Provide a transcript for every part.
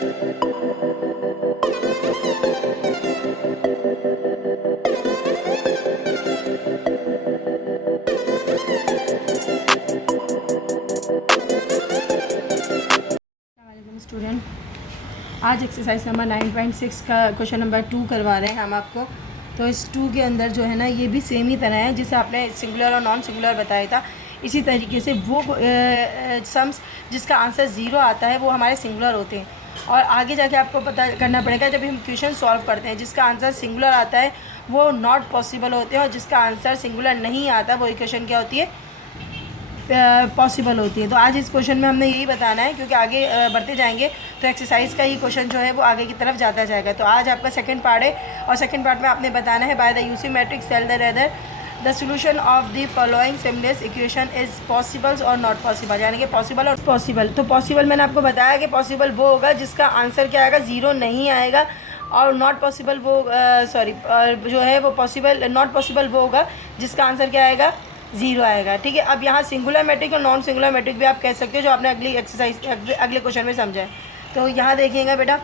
Student, आज exercise number 9.6 का question number 2 करवा रहे हैं हम आपको। तो इस 2 के अंदर जो है ना, ये भी सेम ही तरह है जिसे आपने सिंगुलर और नॉन सिंगुलर बताया था। इसी तरीके से वो सम्स जिसका आंसर 0 आता है वो हमारे सिंगुलर होते हैं। और आगे जाके आपको पता करना पड़ेगा जब हम क्वेश्चन सॉल्व करते हैं, जिसका आंसर सिंगुलर आता है वो नॉट पॉसिबल होते हैं, और जिसका आंसर सिंगुलर नहीं आता वो इक्वेशन क्या होती है, पॉसिबल होती है। तो आज इस क्वेश्चन में हमने यही बताना है, क्योंकि आगे बढ़ते जाएंगे तो एक्सरसाइज का ही क्वेश्चन जो है वो आगे की तरफ जाता जाएगा। तो आज आपका सेकंड पार्ट है, और सेकंड पार्ट में आपने बताना है by the using matrix tell the rather the solution of the following similar equation is possible और नॉट पॉसिबल, यानी कि पॉसिबल और पॉसिबल। तो पॉसिबल मैंने आपको बताया कि पॉसिबल वो होगा जिसका आंसर क्या आएगा, 0 नहीं आएगा, और नॉट पॉसिबल वो जो है वो पॉसिबल नॉट पॉसिबल वो होगा जिसका आंसर क्या आएगा, 0 आएगा। ठीक है। अब यहाँ सिंगुलर मैट्रिक और नॉन सिंगुलर मैट्रिक भी आप कह सकते हो, जो आपने अगली एक्सरसाइज अगले क्वेश्चन में समझा है। तो यहाँ देखिएगा बेटा,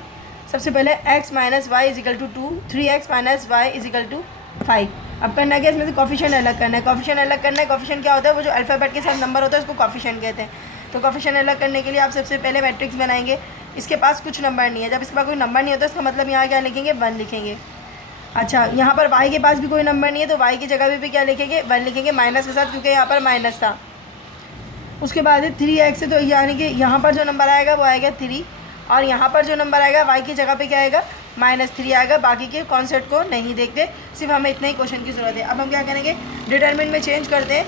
सबसे पहले x minus Y equal to 2, 3x minus Y equal to 5। अब करना क्या है, इसमें से कॉफिशिएंट अलग करना है। कॉफिशिएंट अलग करना है। कॉफिशिएंट क्या होता है, वो जो अल्फ़ाबेट के साथ नंबर होता है उसको कॉफिशिएंट कहते हैं। तो कॉफिशिएंट अलग करने के लिए आप सबसे पहले मैट्रिक्स बनाएंगे। इसके पास कुछ नंबर नहीं है, जब इसके पास कोई नंबर नहीं होता इसका मतलब यहाँ क्या लिखेंगे, 1 लिखेंगे। अच्छा, यहाँ पर y के पास भी कोई नंबर नहीं है, तो y की जगह भी क्या लिखेंगे, 1 लिखेंगे माइनस के साथ, क्योंकि यहाँ पर माइनस था। उसके बाद 3x है, तो यानी कि यहाँ पर जो नंबर आएगा वो आएगा 3, और यहाँ पर जो नंबर आएगा y की जगह पे क्या आएगा, -3 आएगा। बाकी के कॉन्सेप्ट को नहीं देखते, सिर्फ हमें इतने ही क्वेश्चन की ज़रूरत है। अब हम क्या करेंगे, डिटरमिनेंट में चेंज करते हैं।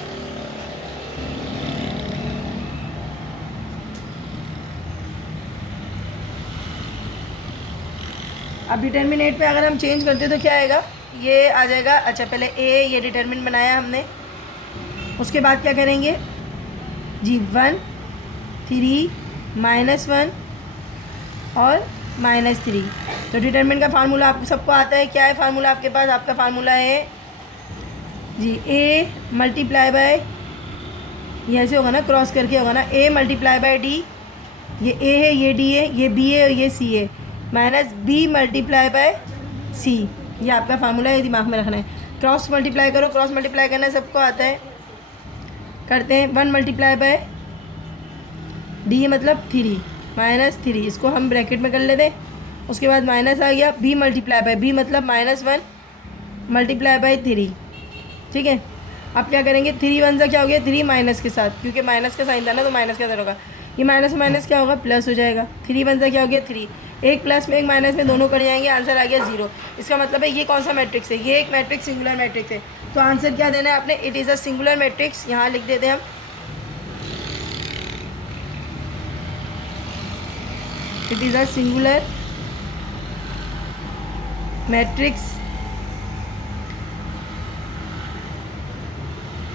अब डिटर्मिनेंट पे अगर हम चेंज करते हैं तो क्या आएगा, ये आ जाएगा। अच्छा, पहले ए, ये डिटर्मिनेंट बनाया हमने। उसके बाद क्या करेंगे जी, 1, 3, -1 और -3। तो डिटर्मिनेंट का फार्मूला आप सबको आता है, क्या है फार्मूला आपके पास, आपका फार्मूला है जी a मल्टीप्लाई बाय, ये ऐसे होगा ना, क्रॉस करके होगा ना, a मल्टीप्लाई बाय d, ये a है, ये d है, ये b है और ये c है, minus b multiply by c। ये आपका फार्मूला है, दिमाग में रखना है। क्रॉस मल्टीप्लाई करो, क्रॉस मल्टीप्लाई करना सबको आता है, करते हैं। 1 मल्टीप्लाई बाय d मतलब 3 -3, इसको हम ब्रैकेट में कर लेते हैं। उसके बाद माइनस आ गया, b मल्टीप्लाई बाय, b मतलब -1 मल्टीप्लाई बाय 3। ठीक है। अब क्या करेंगे, 3 1 से क्या हो गया, 3 माइनस के साथ, क्योंकि माइनस का साइन था ना, तो माइनस का साइन होगा। ये माइनस माइनस क्या होगा, प्लस हो जाएगा। 3 1 से क्या हो गया, 3, एक प्लस में एक माइनस में दोनों कर जाएंगे, आंसर आ गया 0। इसका मतलब है ये कौन सा मैट्रिक्स है, ये एक मैट्रिक्स सिंगुलर मैट्रिक्स है। तो आंसर क्या देना है आपने, it is a singular matrix. यहाँ लिख देते हैं हम, it is a singular matrix.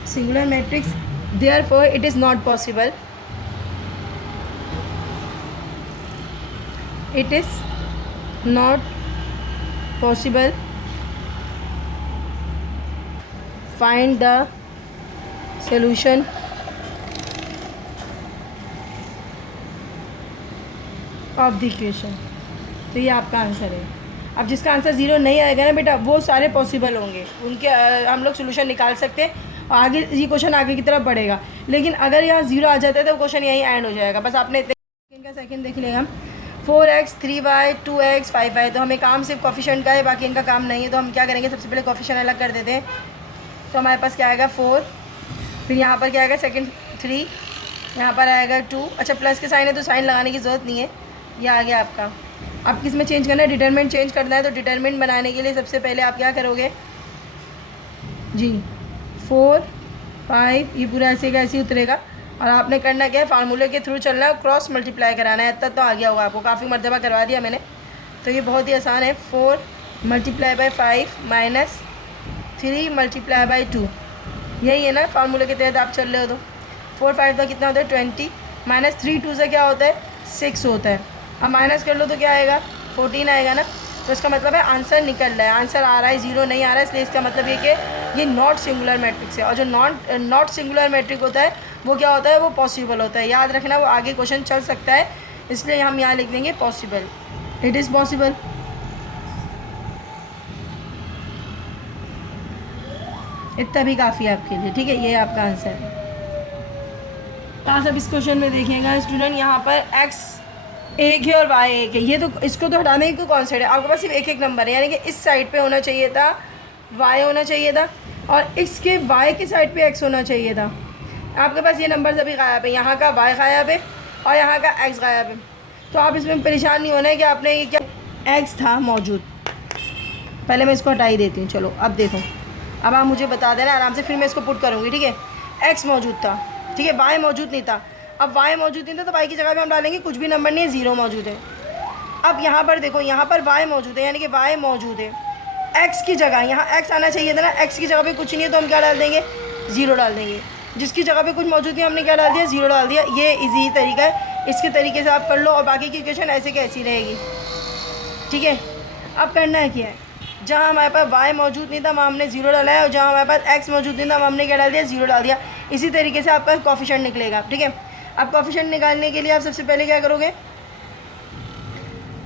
Singular matrix, therefore it is not possible, it is not possible, find the solution of the equation। तो ये आपका आंसर है। अब जिसका आंसर 0 नहीं आएगा ना बेटा, वो सारे पॉसिबल होंगे, उनके हम लोग सोल्यूशन निकाल सकते हैं, और आगे ये क्वेश्चन आगे की तरफ बढ़ेगा। लेकिन अगर यहाँ 0 आ जाता है तो क्वेश्चन यहीं एंड हो जाएगा। बस आपने इनका सेकंड देख लेगा, 4x 3y 2x 5y। तो हमें काम सिर्फ कॉफिशिएंट का है, बाकी इनका काम नहीं है। तो हम क्या करेंगे, सबसे पहले कॉफिशिएंट अलग कर देते हैं। तो हमारे पास क्या आएगा, 4, फिर यहाँ पर क्या आएगा, सेकेंड 3, यहाँ पर आएगा 2। अच्छा, प्लस के साइन है तो साइन लगाने की ज़रूरत नहीं है, ये आ गया आपका। अब किस में चेंज करना है, डिटरमिनेंट चेंज करना है। तो डिटरमिनेंट बनाने के लिए सबसे पहले आप क्या करोगे जी, 4 5, ये पूरा ऐसे का ऐसे ही उतरेगा, और आपने करना क्या है, फार्मूले के थ्रू चलना है, क्रॉस मल्टीप्लाई कराना है। तब तो आ गया होगा आपको, काफ़ी मरतबा करवा दिया मैंने, तो ये बहुत ही आसान है। 4 multiply by 5 minus 3 multiply by 2, यही है ना फार्मूले के तहत आप चल रहे हो। तो 4 5 का कितना होता है, 20, माइनस 3 2 से क्या होता है, 6 होता है। अब माइनस कर लो तो क्या आएगा, 14 आएगा ना। तो इसका मतलब है आंसर निकल रहा है, आंसर आ रहा है, 0 नहीं आ रहा है। इसलिए इसका मतलब ये कि ये नॉट सिंगुलर मैट्रिक्स है। और जो नॉट सिंगुलर मैट्रिक होता है वो क्या होता है, वो पॉसिबल होता है। याद रखना, वो आगे क्वेश्चन चल सकता है इसलिए हम यहाँ लिख देंगे पॉसिबल, इट इज़ पॉसिबल। इतना भी काफ़ी है आपके लिए, ठीक है। ये आपका आंसर है। आज अब इस क्वेश्चन में देखिएगा स्टूडेंट, यहाँ पर x एक है और y एक है, ये तो इसको तो हटाने की कौन सा है, आपके पास सिर्फ एक एक नंबर है, यानी कि इस साइड पे होना चाहिए था y होना चाहिए था और इसके y की साइड पे x होना चाहिए था। आपके पास ये नंबर सभी गायब है, यहाँ का y गायब है और यहाँ का x गायब है। तो आप इसमें परेशान नहीं होना है कि आपने ये क्या x था मौजूद। पहले मैं इसको हटा ही देती हूँ। चलो अब देखो, अब आप मुझे बता देना आराम से, फिर मैं इसको पुट करूँगी, ठीक है। x मौजूद था, ठीक है, y मौजूद नहीं था। अब y मौजूद नहीं था तो y की जगह पे हम डालेंगे कुछ भी नंबर नहीं है, 0 मौजूद है। अब यहाँ पर देखो, यहाँ पर y मौजूद है, यानी कि y मौजूद है। x की जगह यहाँ x आना चाहिए था ना, x की जगह पे कुछ नहीं है तो हम क्या डाल देंगे, 0 डाल देंगे। जिसकी जगह पे कुछ मौजूद नहीं हमने क्या डाल दिया, 0 डाल दिया। ये इजी तरीका है, इसके तरीके से आप कर लो और बाकी की इक्वेशन ऐसे कैसी रहेगी, ठीक है। अब करना है क्या है, जहाँ हमारे पास y मौजूद नहीं था वहाँ हमने 0 डाला है और जहाँ हमारे पास x मौजूद नहीं था वहाँ हमने क्या डाल दिया, 0 डाल दिया। इसी तरीके से आपका कोफिशिएंट निकलेगा, ठीक है। अब कोफिशिएंट निकालने के लिए आप सबसे पहले क्या करोगे,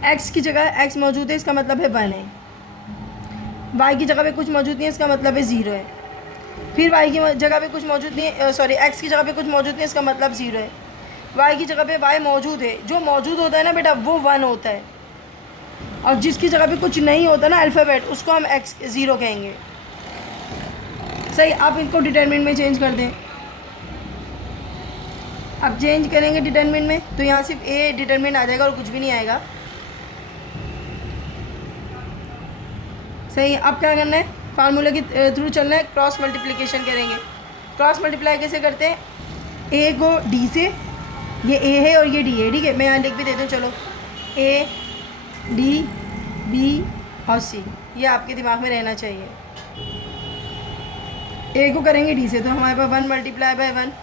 x की जगह x मौजूद है, इसका मतलब है 1 है। y की जगह पे कुछ मौजूद नहीं है, इसका मतलब है 0 है। फिर y की जगह पे कुछ मौजूद नहीं है, सॉरी x की जगह पे कुछ मौजूद नहीं है, इसका मतलब 0 है। y की जगह पे y मौजूद है, जो मौजूद होता है ना बेटा वो 1 होता है, और जिसकी जगह पे कुछ नहीं होता ना अल्फ़ाबेट, उसको हम x 0 कहेंगे। सही, आप इनको डिटरमिनेंट में चेंज कर दें। अब चेंज करेंगे डिटरमिनेंट में तो यहाँ सिर्फ a डिटरमिनेंट आ जाएगा और कुछ भी नहीं आएगा। सही, अब क्या करना है, फार्मूला के थ्रू चलना है, क्रॉस मल्टीप्लिकेशन करेंगे। क्रॉस मल्टीप्लाई कैसे करते हैं, a को d से, ये a है और ये d है, ठीक है। मैं यहाँ लिख भी देती हूँ, चलो a d b और c, ये आपके दिमाग में रहना चाहिए। a को करेंगे d से तो हमारे पास 1 मल्टीप्लाई बाय 1,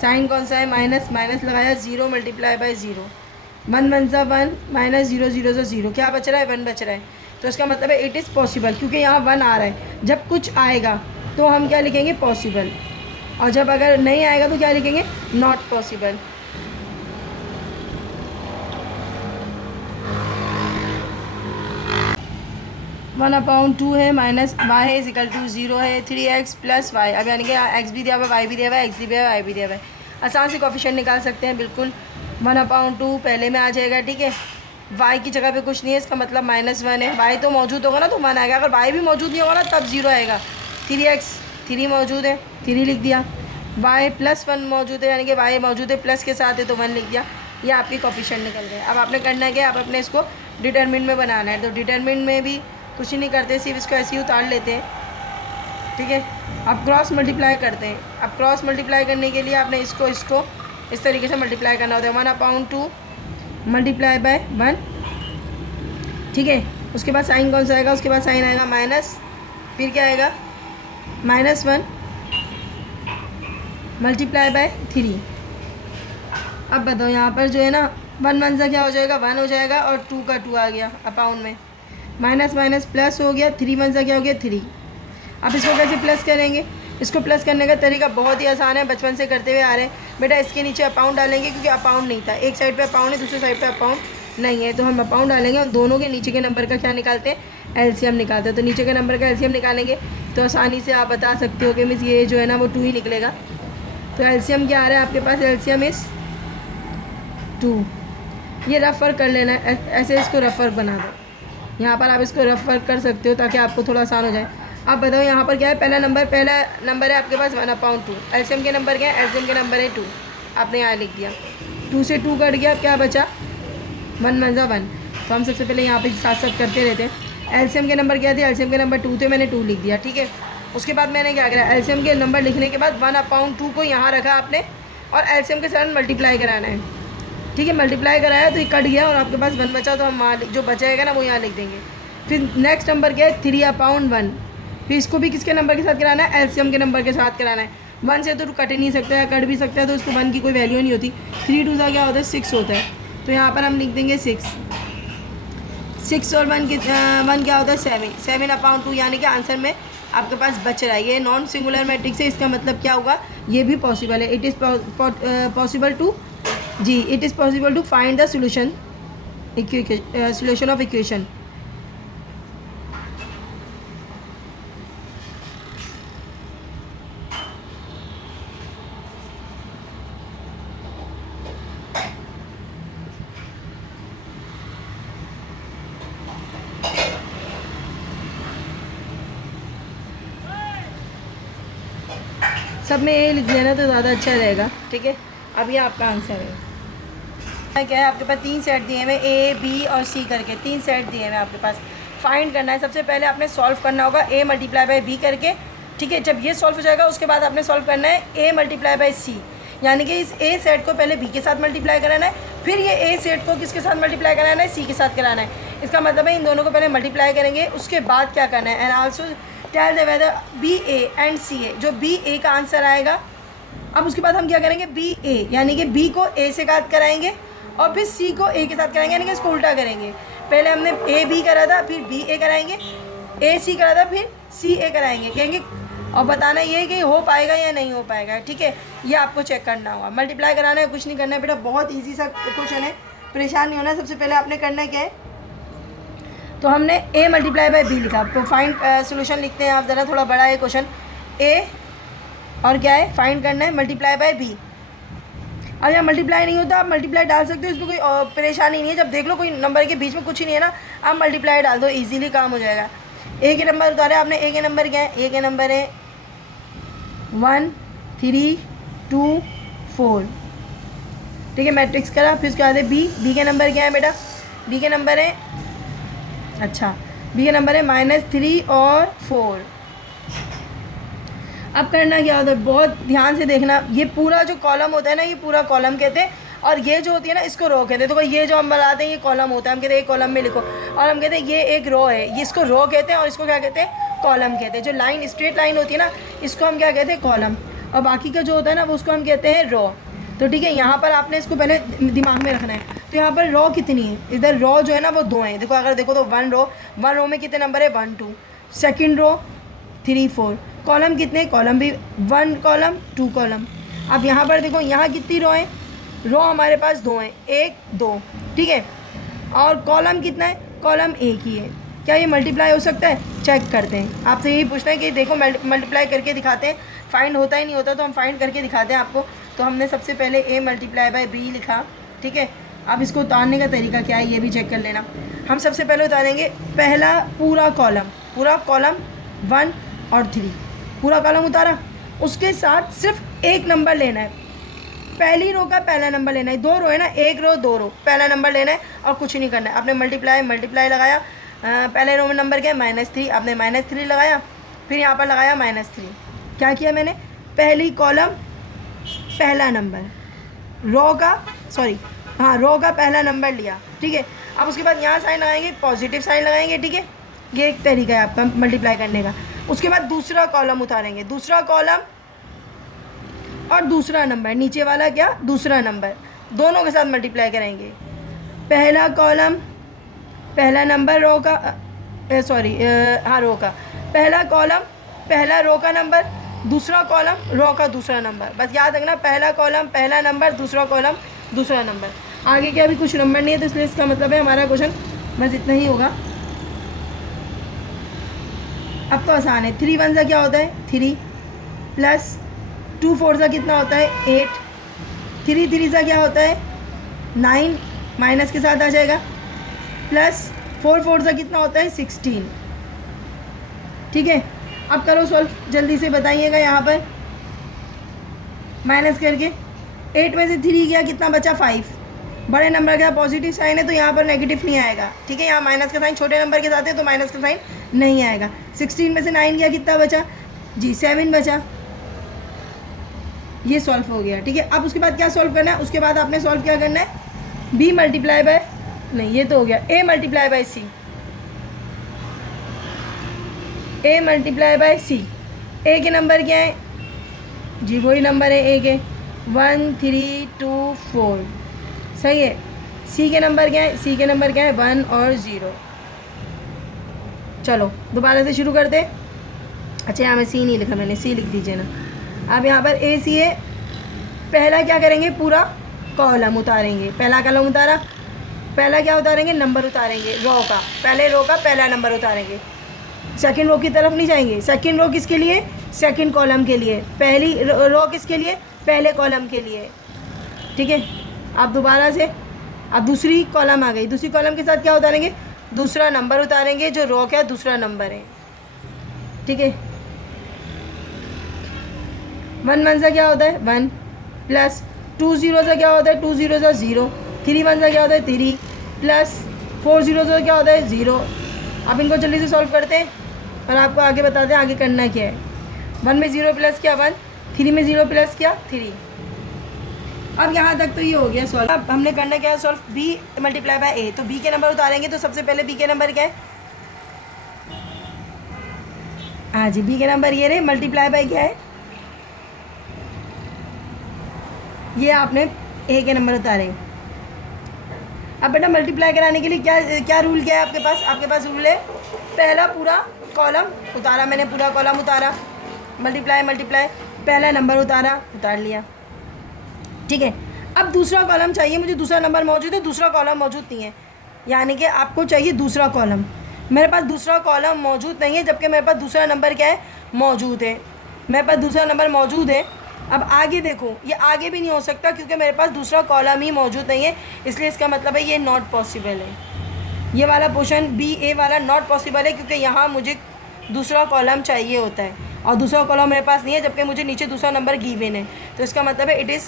साइन कौन सा है, माइनस, माइनस लगाया, 0 मल्टीप्लाई बाय 0, 1 1 सा 1, माइनस 0 0 से 0, क्या बच रहा है, 1 बच रहा है। तो इसका मतलब है इट इज़ पॉसिबल, क्योंकि यहाँ 1 आ रहा है। जब कुछ आएगा तो हम क्या लिखेंगे, पॉसिबल, और जब अगर नहीं आएगा तो क्या लिखेंगे, नॉट पॉसिबल। वन अपॉन 2 है, माइनस वाई है इक्वल टू 0 है, 3x प्लस वाई। अब यानी कि x भी दिया हुआ है, वाई भी दिया हुआ है, x भी दिया हुआ है, y भी दिया हुआ है। आसान से कोफिशिएंट निकाल सकते हैं बिल्कुल। 1 अपॉन 2 पहले में आ जाएगा, ठीक है। y की जगह पे कुछ नहीं है, इसका मतलब -1 है। y तो मौजूद होगा ना तो 1 आएगा, अगर y भी मौजूद नहीं होगा ना तब 0 आएगा। 3x, 3 मौजूद है, 3 लिख दिया। y प्लस 1 मौजूद है, यानी कि y मौजूद है प्लस के साथ है तो 1 लिख दिया। ये आपकी कोफिशिएंट निकल गए। अब आपने करना क्या, आप अपने इसको डिटरमिनेंट में बनाना है। तो डिटरमिनेंट में भी कुछ ही नहीं करते, सिर्फ इसको ऐसे ही उतार लेते हैं, ठीक है। अब क्रॉस मल्टीप्लाई करते हैं। अब क्रॉस मल्टीप्लाई करने के लिए आपने इसको इस तरीके से मल्टीप्लाई करना होता है, 1 अपॉन 2 मल्टीप्लाई बाय 1, ठीक है। उसके बाद साइन कौन सा आएगा, उसके बाद साइन आएगा माइनस, फिर क्या आएगा, -1 मल्टीप्लाई बाय 3। अब बताओ यहाँ पर जो है ना 1 1 सा क्या हो जाएगा, 1 हो जाएगा और 2 का 2 आ गया अपाउंड में, माइनस माइनस प्लस हो गया, 3 1 सा क्या हो गया, 3। अब इसको कैसे प्लस करेंगे, इसको प्लस करने का तरीका बहुत ही आसान है, बचपन से करते हुए आ रहे हैं बेटा। इसके नीचे अपाउंड डालेंगे क्योंकि अपाउंड नहीं था, एक साइड पे अपाउंड है दूसरी साइड पे अपाउंड नहीं है, तो हम अपाउंड डालेंगे और दोनों के नीचे के नंबर का क्या निकालते हैं, एलसीएम निकालते हैं। तो नीचे के नंबर का एलसीएम निकालेंगे तो आसानी से आप बता सकते हो कि मिस ये जो है ना वो 2 ही निकलेगा। तो एलसीएम क्या आ रहा है आपके पास, एलसीएम इस 2। ये रफ वर्क कर लेना है, ऐसे इसको रफ वर्क बना दो। यहाँ पर आप इसको रफ वर्क कर सकते हो ताकि आपको थोड़ा आसान हो जाए। आप बताओ यहाँ पर क्या है, पहला नंबर है आपके पास 1 अपॉन 2, एलसीएम के नंबर क्या है, एलसीएम के नंबर है 2, आपने यहाँ लिख दिया। 2 से 2 कट गया, क्या बचा, 1 1 सा 1। तो हम सबसे पहले यहाँ पे साथ साथ करते रहते हैं। एलसीएम के नंबर क्या थे, एलसीएम के नंबर 2 थे, मैंने 2 लिख दिया, ठीक है। उसके बाद मैंने क्या करा, एलसीएम के नंबर लिखने के बाद 1 अपॉन 2 को यहाँ रखा आपने और एलसीएम के साथ मल्टीप्लाई कराना है, ठीक है। मल्टीप्लाई कराया तो ये कट गया और आपके पास 1 बचा, तो हम वहाँ जो बचाएगा ना वो यहाँ लिख देंगे। फिर नेक्स्ट नंबर क्या है, 3 अपॉन 1। फिर इसको भी किसके नंबर के साथ कराना है, एलसीएम के नंबर के साथ कराना है। 1 से तो कट ही नहीं सकता है, कट भी सकता है तो उसको 1 की कोई वैल्यू नहीं होती। 3 2 का क्या होता है, 6 होता है, तो यहाँ पर हम लिख देंगे 6। 6 और 1 क्या होता है, 7 अपॉन 2, यानी कि आंसर में आपके पास बच रहा है। ये नॉन सिंगुलर मैट्रिक्स है, इसका मतलब क्या होगा, ये भी पॉसिबल है। इट इज़ पॉसिबल टू जी, it is possible to find the solution of equation. सब में ए लिख देना तो ज़्यादा अच्छा रहेगा, ठीक है। अब ये आपका आंसर है। क्या है आपके पास 3 सेट दिए हुए, ए बी और सी करके 3 सेट दिए हुए आपके पास। फाइंड करना है, सबसे पहले आपने सॉल्व करना होगा ए मल्टीप्लाई बाय बी करके, ठीक है। जब ये सॉल्व हो जाएगा उसके बाद आपने सॉल्व करना है ए मल्टीप्लाई बाय सी, यानी कि इस ए सेट को पहले बी के साथ मल्टीप्लाई कराना है, फिर ये ए सेट को किसके साथ मल्टीप्लाई कराना है, सी के साथ कराना है। इसका मतलब है इन दोनों को पहले मल्टीप्लाई करेंगे, उसके बाद क्या करना है, and also tell the whether B A and C A, जो बी ए का आंसर आएगा। अब उसके बाद हम क्या करेंगे, बी ए यानी कि बी को ए से साथ कराएंगे और फिर सी को ए के साथ कराएंगे, यानी कि इसको उल्टा करेंगे। पहले हमने ए बी करा था, फिर बी ए कराएंगे, ए सी करा था, फिर सी ए कराएंगे, कहेंगे और बताना ये कि हो पाएगा या नहीं हो पाएगा, ठीक है। ये आपको चेक करना होगा, मल्टीप्लाई कराना है, कुछ नहीं करना है बेटा, बहुत ईजी सा क्वेश्चन है, परेशान नहीं होना। सबसे पहले आपने करना क्या है, तो हमने ए मल्टीप्लाई बाय बी लिखा, तो फाइंड सोल्यूशन लिखते हैं आप ज़रा, थोड़ा बड़ा है क्वेश्चन। ए और क्या है, फाइंड करना है मल्टीप्लाई बाय बी। और यहाँ मल्टीप्लाई नहीं होता, आप मल्टीप्लाई डाल सकते हो, इसमें कोई परेशानी नहीं है। जब देख लो कोई नंबर के बीच में कुछ ही नहीं है ना, आप मल्टीप्लाई डाल दो, इजीली काम हो जाएगा। ए के नंबर उतारे आपने, ए के नंबर क्या है, ए के नंबर है 1 3 2 4, ठीक है। मैट्रिक्स करा, फिर उसके बाद बी, बी के नंबर क्या है बेटा, बी के नंबर है, अच्छा बी का नंबर है -3 और 4। अब करना क्या होता है, बहुत ध्यान से देखना, ये पूरा जो कॉलम होता है ना, ये पूरा कॉलम कहते हैं, और ये जो होती है ना, इसको रो कहते हैं। तो ये जो हम बनाते हैं ये कॉलम होता है, हम कहते हैं एक कॉलम में लिखो, और हम कहते हैं ये एक रो है, ये इसको रो कहते हैं, और इसको क्या कहते हैं, कॉलम कहते हैं। जो लाइन स्ट्रेट लाइन होती है ना, इसको हम क्या कहते हैं, कॉलम, और बाकी का जो होता है ना वो उसको हम कहते हैं रो। तो ठीक है, यहाँ पर आपने इसको पहले दिमाग में रखना है। तो यहाँ पर रो कितनी है, इधर रो जो है ना वो 2 हैं, देखो अगर देखो तो 1 रो में कितने नंबर है, 1 2, सेकेंड रो 3 4, कॉलम कितने, कॉलम भी 1 कॉलम 2 कॉलम। अब यहाँ पर देखो यहाँ कितनी रो हैं, रो हमारे पास 2 हैं, 1 2, ठीक है। और कॉलम कितना है, कॉलम एक ही है। क्या ये मल्टीप्लाई हो सकता है, चेक करते हैं। आपसे यही पूछना है कि देखो मल्टीप्लाई करके दिखाते हैं, फाइंड होता ही नहीं होता तो हम फाइंड करके दिखाते हैं आपको। तो हमने सबसे पहले ए मल्टीप्लाई बाय बी लिखा, ठीक है। अब इसको उतारने का तरीका क्या है ये भी चेक कर लेना। हम सबसे पहले उतारेंगे पहला पूरा कॉलम 1 और 3, पूरा कॉलम उतारा, उसके साथ सिर्फ एक नंबर लेना है, पहली रो का पहला नंबर लेना है। 2 रो है ना, 1 रो 2 रो, पहला नंबर लेना है और कुछ नहीं करना है। आपने मल्टीप्लाई लगाया, पहले रो में नंबर क्या है -3, आपने -3 लगाया, फिर यहाँ पर लगाया -3। क्या किया मैंने, पहली कॉलम पहला नंबर, रो का पहला नंबर लिया, ठीक है। अब उसके बाद यहाँ साइन लगाएंगे, पॉजिटिव साइन लगाएंगे, ठीक है। ये एक तरीका है आपका मल्टीप्लाई करने का। उसके बाद दूसरा कॉलम उतारेंगे, दूसरा कॉलम और दूसरा नंबर, नीचे वाला क्या, दूसरा नंबर, दोनों के साथ मल्टीप्लाई करेंगे। पहला कॉलम पहला नंबर रो का, रो का पहला कॉलम पहला रो का नंबर, दूसरा कॉलम रो का दूसरा नंबर। बस याद रखना, पहला कॉलम पहला नंबर, दूसरा कॉलम दूसरा नंबर। आगे क्या अभी कुछ नंबर नहीं है, तो इसलिए इसका मतलब है हमारा क्वेश्चन बस इतना ही होगा। अब तो आसान है, 3 1 क्या होता है 3, प्लस 2 4 कितना होता है 8, 3 3 क्या होता है 9, माइनस के साथ आ जाएगा, प्लस 4 4 कितना होता है 16, ठीक है। अब करो सॉल्व, जल्दी से बताइएगा। यहाँ पर माइनस करके 8 में से 3 गया, कितना बचा 5, बड़े नंबर का पॉजिटिव साइन है तो यहाँ पर नेगेटिव नहीं आएगा, ठीक है। यहाँ माइनस का साइन छोटे नंबर के साथ है तो माइनस का साइन नहीं आएगा। 16 में से 9 गया, कितना बचा जी 7 बचा, ये सॉल्व हो गया, ठीक है। अब उसके बाद क्या सॉल्व करना है, उसके बाद आपने सॉल्व क्या करना है, बी मल्टीप्लाई बाय, नहीं ये तो हो गया, A multiply by C, A multiply by C. A के नंबर क्या है जी, वही नंबर है ए के 1 3 2 4, सही है। सी के नंबर क्या है, सी के नंबर क्या है 1 और 0। चलो दोबारा से शुरू करते हैं। अच्छा यहाँ मैं सी नहीं लिखा मैंने, सी लिख दीजिए ना। अब यहाँ पर ए सी है, पहला क्या करेंगे, पूरा कॉलम उतारेंगे। पहला कॉलम उतारा, पहला क्या उतारेंगे, नंबर उतारेंगे रो का, पहले रो का पहला नंबर उतारेंगे। सेकंड रो की तरफ नहीं जाएंगे। सेकंड रो किसके लिए, सेकंड कॉलम के लिए। पहली रो किसके लिए, पहले कॉलम के लिए। ठीक है, आप दोबारा से, अब दूसरी कॉलम आ गई, दूसरी कॉलम के साथ क्या उतारेंगे, दूसरा नंबर उतारेंगे जो रो का दूसरा नंबर है। ठीक है, 1 1 से क्या होता है 1 प्लस 2 0 से क्या होता है 2 0 से 0, 3 1 से क्या होता है 3 प्लस 4 0 से क्या होता है 0। अब इनको जल्दी से सॉल्व करते हैं और आपको आगे बताते हैं आगे करना क्या है। 1 में 0 प्लस क्या 1, 3 में 0 प्लस क्या 3। अब यहाँ तक तो ये हो गया सॉल्व। अब हमने करना क्या है solve, b multiply by a। तो b के नंबर उतारेंगे तो सबसे पहले b के नंबर क्या है, हाँ जी b के नंबर ये रहे, मल्टीप्लाई बाय क्या है, ये आपने a के नंबर उतारे। अब बेटा मल्टीप्लाई कराने के लिए क्या क्या रूल क्या है आपके पास, आपके पास रूल है पहला पूरा कॉलम उतारा, मैंने पूरा कॉलम उतारा, मल्टीप्लाई मल्टीप्लाई, पहला नंबर उतारा, उतार लिया। ठीक है, अब दूसरा कॉलम चाहिए मुझे, दूसरा नंबर मौजूद है, दूसरा कॉलम मौजूद नहीं है, यानी कि आपको चाहिए दूसरा कॉलम। मेरे पास दूसरा कॉलम मौजूद नहीं है, जबकि मेरे पास दूसरा नंबर क्या है मौजूद है, मेरे पास दूसरा नंबर मौजूद है। अब आगे देखो, ये आगे भी नहीं हो सकता क्योंकि मेरे पास दूसरा कॉलम ही मौजूद नहीं है, इसलिए इसका मतलब है ये नॉट पॉसिबल है। ये वाला पोर्शन बी ए वाला नॉट पॉसिबल है क्योंकि यहाँ मुझे दूसरा कॉलम चाहिए होता है और दूसरा कॉलम मेरे पास नहीं है, जबकि मुझे नीचे दूसरा नंबर गिवन है। तो इसका मतलब है इट इज़,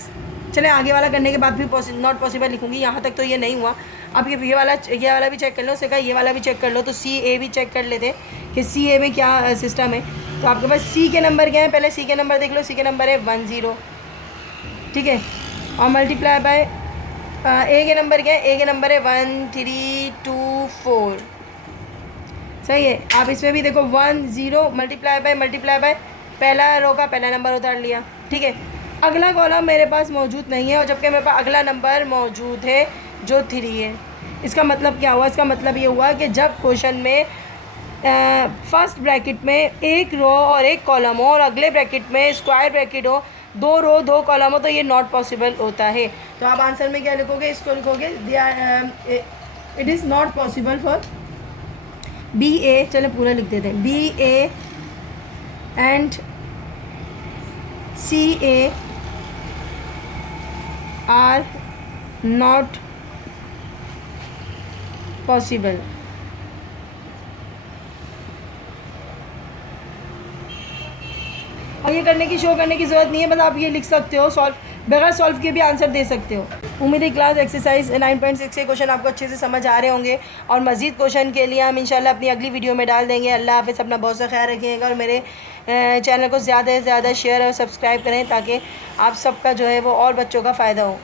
चले आगे वाला करने के बाद भी नॉट पॉसिबल लिखूँगी, यहाँ तक तो ये नहीं हुआ। अब ये वाला भी चेक कर लो, उससे कहा ये वाला भी चेक कर लो, तो सी ए भी चेक कर लेते कि सी ए में क्या सिस्टम है। तो आपके पास सी के नंबर क्या है, पहले सी के नंबर देख लो, सी के नंबर है 1 0। ठीक है, और मल्टीप्लाई बाय ए के नंबर क्या है, ए के नंबर है 1 3 2 4। सही है, आप इसमें भी देखो 1 0 मल्टीप्लाई बाय पहला रो का पहला नंबर उतार लिया। ठीक है, अगला कॉलम मेरे पास मौजूद नहीं है और जबकि मेरे पास अगला नंबर मौजूद है जो 3 है। इसका मतलब क्या हुआ, इसका मतलब ये हुआ कि जब क्वेश्चन में फर्स्ट ब्रैकेट में एक रो और एक कॉलम हो और अगले ब्रैकेट में स्क्वायर ब्रैकेट हो, 2 रो 2 कॉलम हो, तो ये नॉट पॉसिबल होता है। तो आप आंसर में क्या लिखोगे, इसको लिखोगे it is not possible for B A, चलो पूरा लिख देते हैं, B A and C A are not possible. और ये करने की शो करने की ज़रूरत नहीं है, बस आप ये लिख सकते हो, सॉल्व बगैर सॉल्व के भी आंसर दे सकते हो। उम्मीद है क्लास एक्सरसाइज 9.6 के क्वेश्चन आपको अच्छे से समझ आ रहे होंगे और मज़ीद क्वेश्चन के लिए हम इंशाल्लाह अपनी अगली वीडियो में डाल देंगे। अल्लाह हाफ़िज़, अपना बहुत सा ख्याल रखिएगा और मेरे चैनल को ज़्यादा से ज़्यादा शेयर और सब्सक्राइब करें ताकि आप सबका जो है वो और बच्चों का फ़ायदा हो।